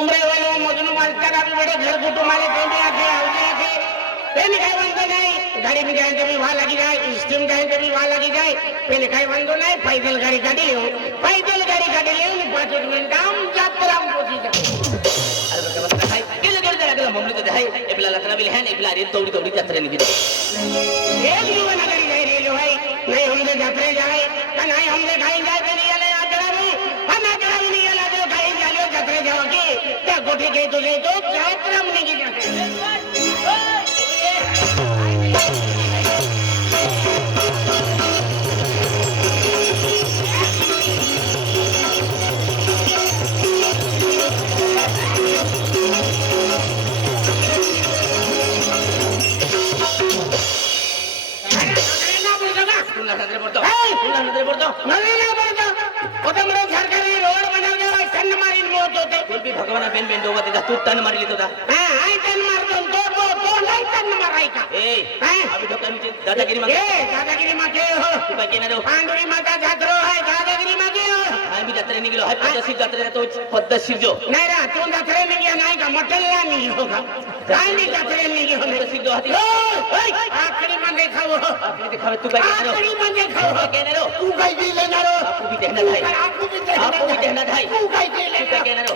उमरेवाले मधून मालकाला बडे घर कुटुंबाला पेंडी आखे आवजे आखे पेली काय म्हणतो नाही गाडी मी जाय तरी व्हा लागी जाय स्टीम जाय तरी व्हा लागी जाय पेली काय म्हणतो नाही पैदल गाडी काढी येऊ पैदल गाडी काढी येऊ 5 मिनिट आमच्या राम पोची जा अरे बघा काय गेलं गेलं लागला मम्मी तर आहे एपला लकरा बिल है एपला रे तोडी तोडी यात्रा निघी एक जीवन गाडी जाय रे भाई नहीं हमने यात्रा जाए का नहीं हमने गाड़ी जाए पेली आले आगरा में हम आगरा में नहीं आला तो गाड़ी जालियो यात्रा जाओ की त्या गोठी के तो यात्रा में निघी जाते भगवान बेन बेन डोबा देता तू तन मारली होता हां तन मारतो तो नाही तन माराय का ए अभी तो कमी दादागिरी मागे दादागिरी मागे हो तू काय केणार हो पांडुरी माता जात्रो आहे दादागिरी मागे हो आम्ही जत्रे निघलो आहे पद्धतशीर जत्रे तो पद्धतशीर जो नाही रा तू जत्रे निघ्या नाही का मटलला निघो का काय मी जत्रे निघो पद्धतशीर जो हाती आखरी मध्ये खावो आखरी दिखावे तू काय केणार हो आखरी मध्ये खावो केणार हो तू काय केणार हो आपू भी देहना आहे आपू भी देहना आहे तू काय केणार हो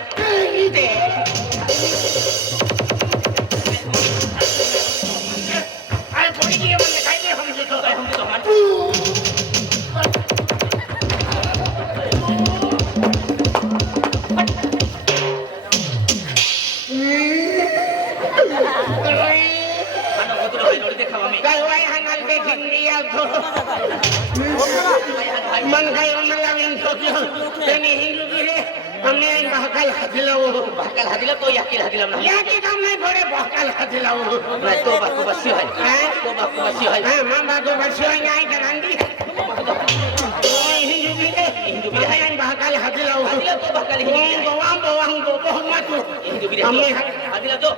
इथे अरे कोणी की म्हणजे काय नाही हम तो काय हम तो काय वाय हानाल पे हिंदिया तो मन काय मला विनतो त्याने हिंदू दिले हमने बहकाल हातीला तो याकील हातीला नाही याकी काम नाही थोडे बहकाल हातीलाव नाही तो बाकू बसी आहे तो बाकू बसी आहे हां मामा को बसी नाही का गांधी हिंदू भी है बहकाल हातीलाव हातीला तो बहकाल हिंदू बोवांग बहुमत हिंदू भी हमने हातीला तो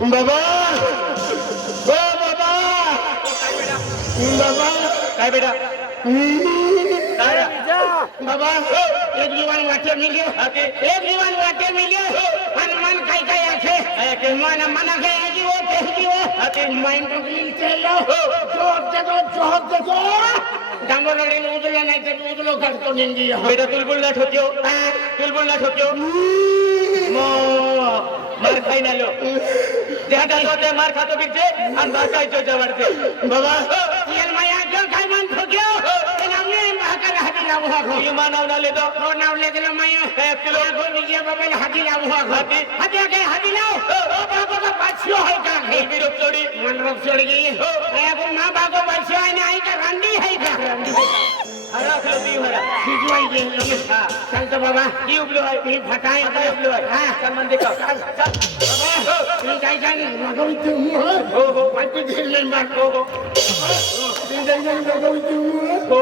बाबा बाबा बाबा काय बेटा काय बाबा एक जीवन वाटे मिले एक जीवन वाटे मिले मन काय काय आखे मन मन के आजी वो तेजी वो माइन को मिलते लो जोत दो डांबोले उदलो नाही तर उदलो करतो निंदी बेटा तुलबुल ना ठोक्यो मो मार खाई ना लो ज्यादा होते मार खातो बिचे आणि भाकायचो जवळते बाबा येल माया जो काय मन ठोक्यो नामने महाकाल हाती लावू हा ये मानव ना ले दो हो नाव ले दिला माया 1 किलो गो निजे बाबा हाती लावू हा हाती काय हाती लाव ओ बाबा पाछियो है का हे बिरोप चोडी मन रोप चोडी गई ए को मां बागो पाछियो है नाही का रंडी है का हरा खलो दी हरा सिजवाई गेलो हां चल तो बाबा की उबलो है मी फटाय आता उबलो है हां चल मन देखो बाबा मी काय जान मगो तू हो पाटी दिले मार हो मी जाई मगो तू हो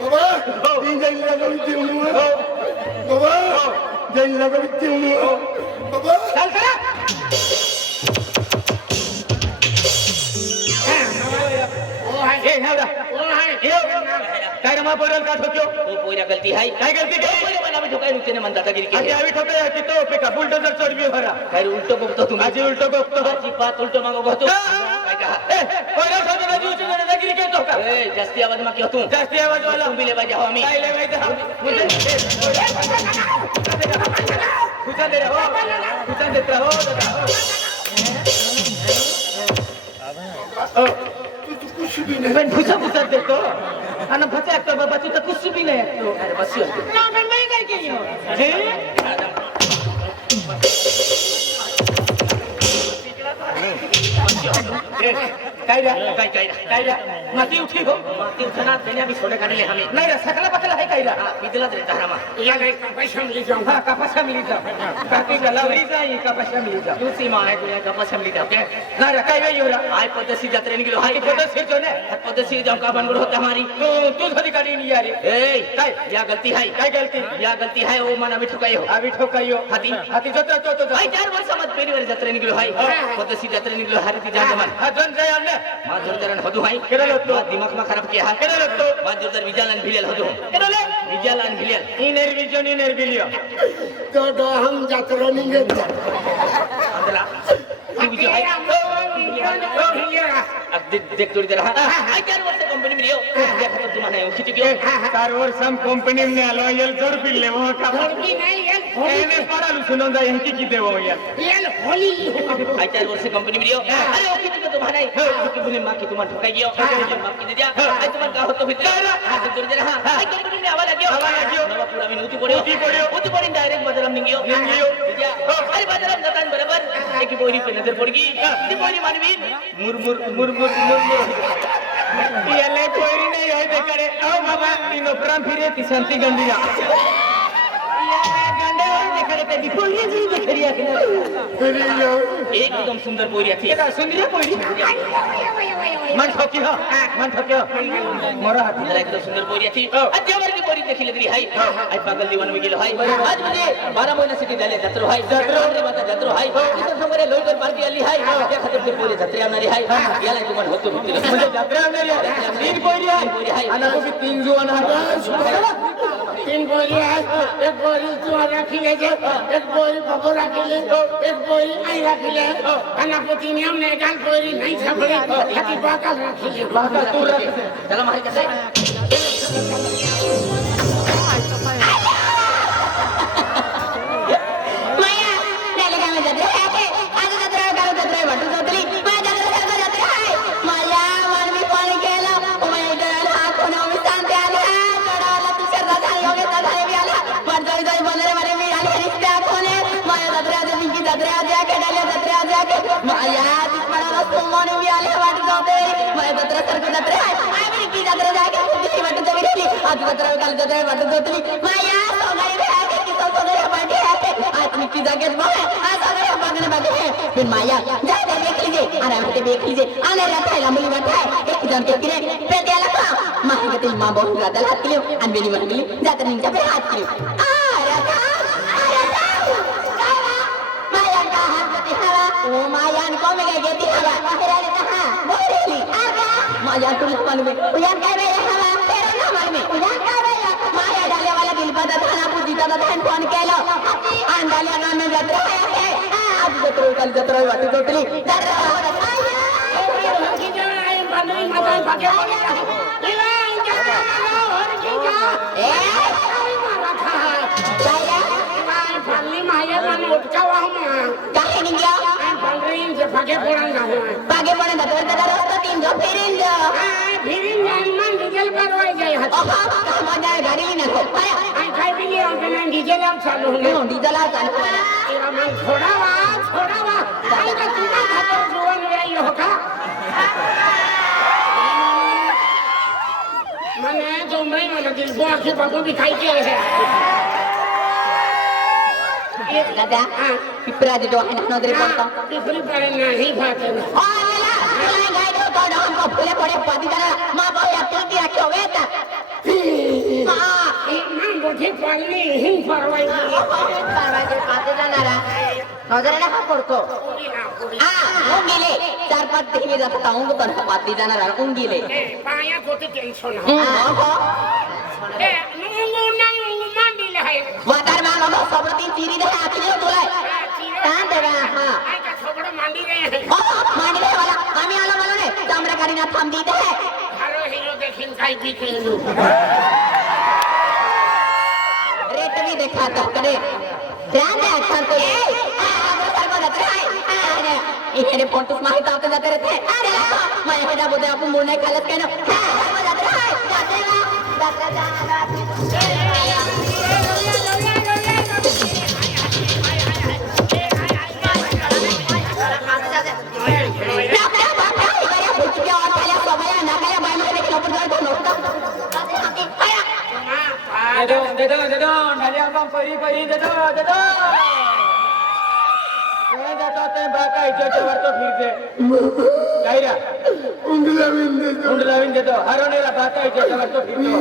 बाबा मी जाई मगो तू बाबा जाई मगो तू बाबा चल चला ए नवरा काय रमा पोरल का ठोक्यो ओ पोरा गलती है काय गलती के पोरा बना में ठोकाय नुचे ने मन दादागिरी के आधी आवी ठोकाय की तो पे का बुलडोजर चढवी हरा काय उलटो बघतो तू आजी उलटो बघतो आजी पात उलटो मागो बघतो काय का ए पोरा सोने राजी उचे दादागिरी के तो का ए जास्ती आवाज मा क्यों तू जास्ती आवाज वाला तुम भी ले बाजा आम्ही काय ले बाजा मुझे कुछ दे रहा हो कुछ देता हो दादा कुछ भी नहीं पण फुसा देतो आणि फसा एकतो बाबा तू तर कुछ भी नाही एकतो अरे बस ना पण मैं काय केली काय रे माती उठी हो माती उठना त्याने आम्ही सोडे काढले आम्ही नाही रे सकला पकला है काय रे मी दिला रे तारामा या नाही पैसा मिली जाऊ हां कपाशा मिली जा बाकी गलावरी जाई कपाशा मिली जा तू सीमा आहे तुला कपाशा मिली जा ना रे काय वेळ होला आय पद्धतशीर जत्रे निघलो हाय पद्धतशीर जो ने पद्धतशीर जाऊ का बनगड होता हमारी तू धरी काढी नहीं यार ए काय या गलती है काय गलती या गलती है ओ मन अभी ठोकायो हाती जत्रा तो भाई 4 वर्ष मत पहिली वर जत्रे निघलो हाय पद्धतशीर जत्रे निघलो हारी की जान मन हा जण जाय आमने मा जोरदार होतो हाय केडा लागतो? मा दिमाग मा खराब किया केडा लागतो? मा जोरदार विजालन भिलेल होतो केडा ले विजालन भिलेल इनर विजन इनर बिलियो तो हम जात्रा निघे अंदला की विजय हाय अब देख थोड़ी देर हाय 4 वर्ष कंपनी में रियो देखा तो तुम्हारे खिच गयो 4 वर्ष हम कंपनी में आलो यल जोर बिल्ले वो का की नहीं ये एने पडालू सुनंदा यांकी की देवो यल ये होली आई 4 वर्ष कंपनी में रियो अरे ओ खिच तो तुम्हारे कि बोले मां की तुम्हारे ठोकाई गयो मां की दे दिया आई तुम्हारे का होतो भीतर थोड़ी देर हां आई कंपनी में आवाज आगियो नवा पूरा में उती पड़ी डायरेक्ट बाजाराम निगियो अरे बाजाराम जातान बराबर एक बोरी पे नजर पड़ गई ती बोरी मानवी मुर याले कोई नहीं होय देखरे ओ बाबा तीनो प्राण फिरे ती शांति गंडिया याले गंडे होय देखरे ते बिकोली जी देखरिया एकदम सुंदर बोरी थी केदा सुंदर कोई मन ठोकियो मोरा हाथ मेरा एकदम सुंदर बोरी थी आज जेवर की बोरी देखी लग रही हाय आई पागल दीवान में गेलो हाय आज मुझे 12 महीना सिटी झाले जत्रो हाय रे माता जत्रो हाय इतर समरे लोईकर पार्टी आली हाय त्या खातिर ते बोरी जत्रे आमनारी हाय याला तुम्हाला होतो भीतर म्हणजे जात्रा आमने तीन बोरी आहे आणि को भी तीन जुवान तीन बोरी है एक बोरी तू रखी ले जे एक बोरी बाबू रखी ले एक बोरी आई रखी ले खाना पोती नियम ने गाल बोरी नहीं छपड़ी हती बाका रखी ले बाका तू रख चला मारी कैसे माया त्याला काय म्हणतात रे आज जत्रा गाव जत्रा वाटू जातली माझ्या जत्रा जत्रा आहे माया मान मी पाणी केलं माया डोळ्याला हात कोणा मी सांगते आले डोळ्याला तू शर्दा झाली होगे तर झाले मी आला पण जाई बोलरे मारे मी आले रिश्ता कोणे माया जत्रा दे मी जत्रा द्या केडाले जत्रा द्या के माया ती पडाला तू मन मी आले वाटू जाते माया जत्रा सरक जत्रा आहे आई मी जत्रा द्या के किती वाटू जावी गेली आज जत्रा काल जत्रा वाटू जातली माया सोगाई रे की तो सोगाई पाठी आहे आज मिट्टी जागेत बोले आज सगळे बघणे बघे फिर माया जाए देख लीजिए आराम से देख लीजिए आने रखा है लंबी बैठा है एक जन के किरे पे दिया लगा मां के दिल मां बहुत ज्यादा हाथ के लिए अन मेरी मन के लिए जाकर नीचे पे हाथ के लिए माया का हाथ के हवा ओ माया को में गए दी हवा फिर आने कहा बोली माया तुम मन में उयान काय वे हवा तेरे ना मन में उयान काय वे माया डाले वाला दिल पदा थाना पूजी दादा थान फोन केलो आन डाले ना में जत्रा है आज जत्रा कल जत्रा वाटू जोटली जत्रा की जा आई बंदरी माता भागे ले और की जा फल्ली माया मन उठकावा हम काहे निघ्या बंदरी से भागे पड़न ना बागे पण दत्तर दादा रस्ता तीन जो फिरिंद फिरिन जान मन डीजल पर होई जाय हत ओहो मजा गाडी न को आई खाई पी लिया हमने डीजल अब चालू हो डीजल आ चालू तेरा मन छोड़ावा आई का तुना खातर जुवन वे हो का मने जोमरे मन दिल बो आखी बाबू भी खाई के है दादा पिपराजी तो है ना नदरी पड़ता पिपरी पड़े नहीं भाते ना ओ ला गाय दो तो हमको फूले पड़े पाती जरा मां बाया तुलती रखी होवे ता हां मन बुझी पड़नी हिं परवाई परवाजे पाती जाणारा नजरेला हा पडतो उंगीले 4-5 दिवस जाता उंग पण पाती जाणारा उंगीले पाया को तो टेंशन ए नुंगु नहीं नुंगु मान दिले है वातार मांगो तो सब तीन चीरी दे आखिले तुला कान देवा हां आई का छोबड़ मांडी गए हैं मांडी गए वाला आम्ही आलो मला ने चामडा काढीना थांब दी दे हारो हीरो देखिन काय भी केलू रेट भी देखा तो करे ध्यान दे अच्छा तो आग्रह सर्व जाते आहे अरे इकडे पोंटूस माहित होते जाते रे अरे मैं हेडा बोदे आपण मूळ नाही खालत काय ना सर्व जाते आहे जाते ना जाते जाना दे दो डाली आंबा परी दे दो मैं जाता ते बाका इथे वर तो फिरते कायरा उंडलाविन दे दो हरोनेला बाका इथे वर तो फिरतो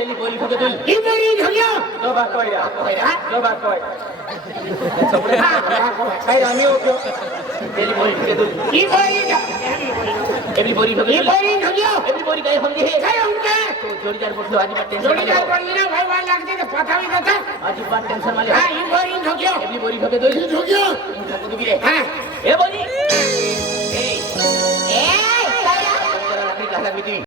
केली बोली फक्त तुल ही बोरी ढोलियो तो बात कळया तो बात कळ काय आम्ही ओके केली बोली फक्त तुल ही बोरी एवढी बोरी फक्त ही बोरी ढोलियो एवढी बोरी काय समजे हे काय उनके तो जोडीदार बसलो अजिबात टेन्शन जोडीदार पडली ना भाई वाल लागते तर पठावी जातात अजिबात टेन्शन मला हा ही बोरी ढोलियो एवढी बोरी फक्त तुल ही ढोलियो नको तुम्ही रे हा ए बोली ए काय जरा लागली